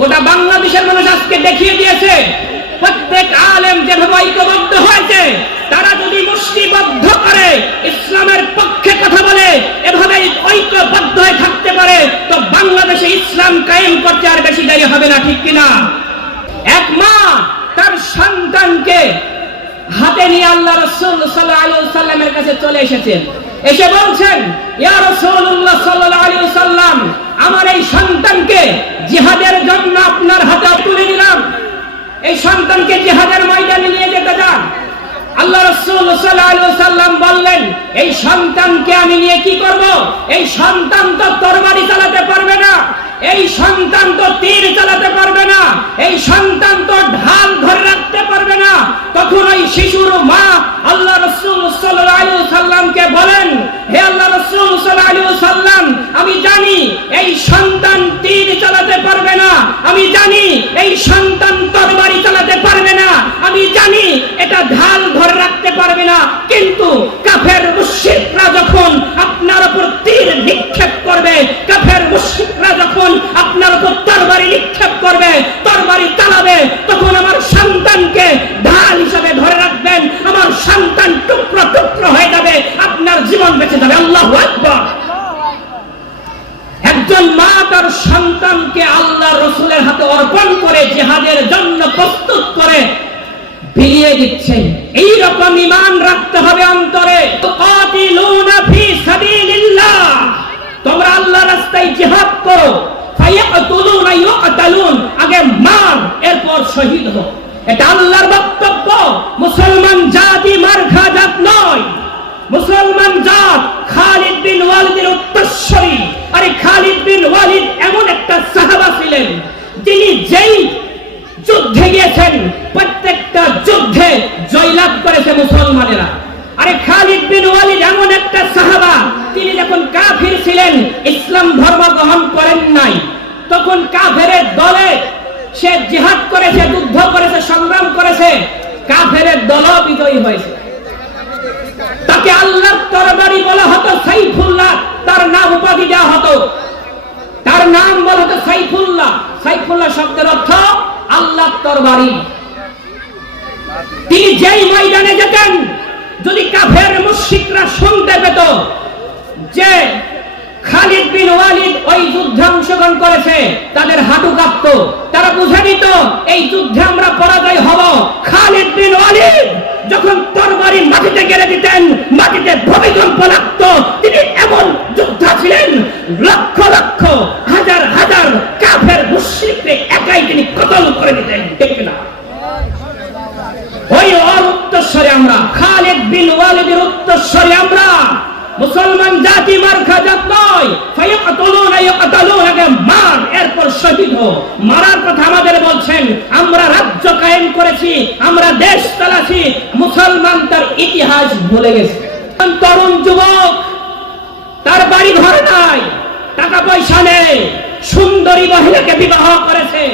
গোটা বাংলাদেশের মানুষ আজকে দেখিয়ে দিয়েছে প্রত্যেক আলেম যেভাবে ঐক্যবদ্ধ হয়েছে, তারা যদি মুষ্টিবদ্ধ করে ইসলামের পক্ষে কথা বলে, এভাবে ঐক্যবদ্ধ হয়ে থাকতে পারে, তো বাংলাদেশে ইসলাম কায়েম করতে আর বেশি দেরি হবে না, ঠিক কিনা? এক মা তার সন্তানকে হাতে নিয়ে আল্লাহ রাসূল সাল্লাল্লাহু আলাইহি ওয়াসাল্লামের কাছে চলে এসেছেন, এসে বলছেন, ইয়া রাসূলুল্লাহ সাল্লাল্লাহু আলাইহি ওয়াসাল্লাম, আমার এই সন্তানকে জিহাদের জন্য আপনার হাতে তুলে দিলাম, এই সন্তানকে জিহাদের ময়দানে নিয়ে যেতে চান। আল্লাহ রাসূল সাল্লাল্লাহু আলাইহি ওয়াসাল্লাম বললেন, এই সন্তানকে আমি নিয়ে কি করব? এই সন্তান তো তরবারি চালাতে পারবে না, এই সন্তান তো তীর চালাতে পারবে না, এই সন্তান তো ঢাল ধরে রাখতে পারবে না। তখন ওই শিশুর মা আল্লাহ রাসূল সাল্লাল্লাহু আলাইহি ওয়াসাল্লামকে বলেন, হে আল্লাহ রাসূল সাল্লাল্লাহু আলাইহি ওয়াসাল্লাম, আমি জানি এই সন্তান তীর চালাতে পারবে না, আমি জানি এই সন্তান তরবারি চালাতে পারবে না, আমি জানি এটা ঢাল ধরে রাখতে পারবে না, কিন্তু কাফের মুশরিকরা যখন আপনার উপর তীর নিক্ষেপ করবে, কাফের মুশরিকরা যখন আপনার উপর তরবারি নিক্ষেপ করবে, তরবারি চালাবে, তখন আমার সন্তানকে ঢাল হিসেবে ধরে রাখবেন, আমার সন্তান টুকরো টুকরো হয়ে যাবে, আপনার জীবন বেঁচে যাবে। আল্লাহু আকবার। একজন মা তার সন্তানকে আল্লাহ রাসূলের হাতে অর্পণ করে জিহাদের জন্য প্রস্তুত করে বিলিয়ে দিচ্ছেন। এই রকম ঈমান রাখতে হবে অন্তরে। তুকাতিলুনা ফি সাবিলিল্লাহ, তোমরা আল্লাহর রাস্তায় জিহাদ করো। ফায়াকতুলুনা ইউকতালুন, আগে মার, এরপর শহীদ হও। এটা আল্লাহর বক্তব্য। মুসলমান জাতি মার খা জাত নয়। মুসলমান জাত খালিদ বিন ওয়ালিদের উত্তরসূরি। আরে খালিদ বিন ওয়ালিদ এমন একটা সাহাবা ছিলেন, যিনি যেই যুদ্ধে গিয়েছেন প্রত্যেকটা যুদ্ধে জয়লাভ করেছে মুসলমানেরা। আরে খালিদ বিন ওয়ালিদ এমন একটা সাহাবা, তিনি যখন কাফির ছিলেন, ইসলাম ধর্ম গ্রহণ করেন নাই, তখন কাফেরের দলে সে জিহাদ করেছে, যুদ্ধ করেছে, সংগ্রাম করেছে, কাফেরের দল বিজয়ী হয়েছে। তাকে আল্লাহর তরবারি বলা হতো সাইফুল্লাহ, তার নাম উপাধি দেওয়া হতো, তার নাম বলা হতো সাইফুল্লাহ। সাইফুল্লাহ শব্দের অর্থ আল্লাহর তরবারি। তিনি যেই ময়দানে যেতেন, যদি কাফের মুশরিকরা শুনতে পেত যে খালিদ বিন ওয়ালিদ ওই যুদ্ধে অংশগ্রহণ করেছে, তাদের হাঁটু কাঁপত, তারা বুঝে নিত এই যুদ্ধে আমরা পরাজয় হব। খালিদ বিন ওয়ালিদ যখন তরবারি মাটিতে গেড়ে দিতেন, মাটিতে ভূমিকম্প লাগতো। তিনি এমন যোদ্ধা ছিলেন, লক্ষ লক্ষ হাজার হাজার কাফের মুশরিককে একাই তিনি কতল করে দিতেন, ঠিক না? ওই উত্তরস্বরে আমরা, খালিদ বিন ওয়ালিদের উত্তরস্বরে আমরা। মুসলমান জাতি মার খা জাত নয়। ফায়াকতুলুনা ইউকতালুন, আগে মার, এরপর শহীদ হও। মারার কথা আমাদের বলছেন। আমরা রাজ্য কায়েম করেছি, আমরা দেশ চালাছি, মুসলমান তার ইতিহাস ভুলে গেছে। তরুণ যুবক, তার বাড়ি ঘর নাই, টাকা পয়সা নেই, সুন্দরী মহিলাকে বিবাহ করেছে,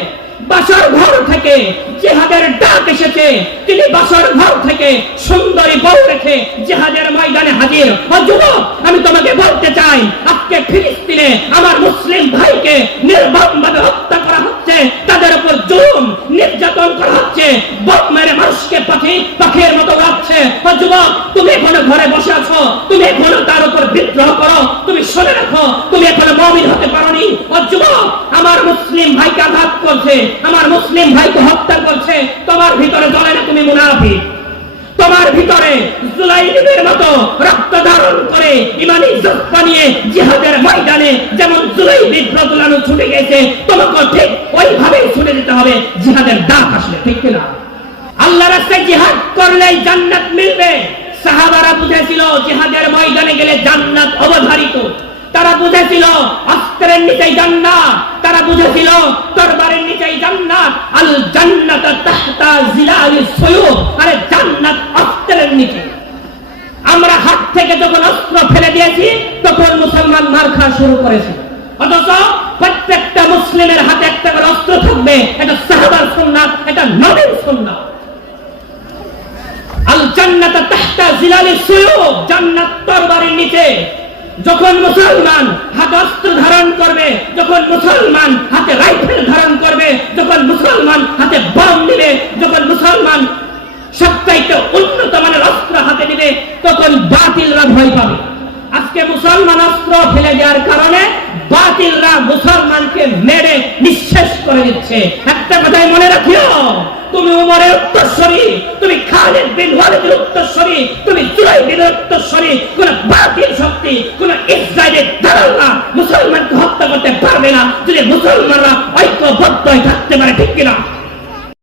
বাসর ঘর থেকে জিহাদের ডাক এসেছে, তিনি বাসর ঘর থেকে সুন্দরী বউ রেখে জিহাদের ময়দানে হাজির। ও যুবক, আমি তোমাকে বলতে চাই, আজকে ফিলিস্তিনে আমার মুসলিম ভাইকে নির্মমভাবে হত্যা করা হচ্ছে, তাদের উপর জুলুম নির্যাতন করা হচ্ছে, বোম মেরে মানুষকে পাখির মতো উড়াচ্ছে। ও যুবক, তুমি এখনো ঘরে বসে আছো, তুমি এখনো তার উপর বিদ্রোহ করো, তুমি শুনে রাখো, তুমি এখনো মুমিন হতে পারোনি। ও যুবক, আমার মুসলিম ভাইকে আঘাত করছে, আমার মুসলিম ভাইকে হত্যা করছে, তোমার ভিতরে জ্বলে না, তুমি মুনাফিক। তোমার ভিতরে জুলাইদের মতো রক্ত ধারণ করে ইমানি জজ্বা নিয়ে জিহাদের ময়দানে যেমন জুলাইবিদ রাদিয়াল্লাহু ছুটে গেছে, তোমাকে ঠিক ওইভাবেই ছুটে যেতে হবে জিহাদের ডাক আসলে, ঠিক না? আল্লাহর রাস্তায় জিহাদ করলেই জান্নাত মিলবে। সাহাবারা বুঝেছিল জিহাদের ময়দানে গেলে জান্নাত অবধারিত। তারা বুঝেছিল অস্ত্রের নিচেই জান্নাত, তারা বুঝেছিল তরবারের নিচেই জান্নাত। আল জান্নাতু তাহতা জিলালিস সুয়ুফ, আরে জান্নাত অস্ত্রের নিচে। আমরা হাত থেকে যখন অস্ত্র ফেলে দিয়েছি, তখন মুসলমান মার খাওয়া শুরু করেছে। অথচ প্রত্যেকটা মুসলিমের হাতে একটা করে অস্ত্র থাকবে, এটা সাহাবার সুন্নাত, এটা নবীর সুন্নাত। আল জান্নাতু তাহতা জিলালিস সুয়ুফ, জান্নাত তরবারের নিচে। যখন মুসলমান হাতে অস্ত্র ধারণ করবে, যখন মুসলমান হাতে রাইফেল ধারণ করবে, আজকে মুসলমান অস্ত্র ফেলে দেওয়ার কারণে বাতিলরা মুসলমানকে মেরে নিঃশেষ করে দিচ্ছে। একটা কথাই মনে রাখিও, তুমি উমরের উত্তরসূরি, তুমি খালিদ বিন ওয়ালিদের উত্তরসূরি, তুমি জুরাইরের উত্তরসূরি। কোন বাতিল শক্তি, কোন ইসরায়েলের দালালরা মুসলমানকে হত্যা করতে পারবে না যদি মুসলমানরা ঐক্যবদ্ধ হয়ে থাকতে পারে, ঠিক কিনা?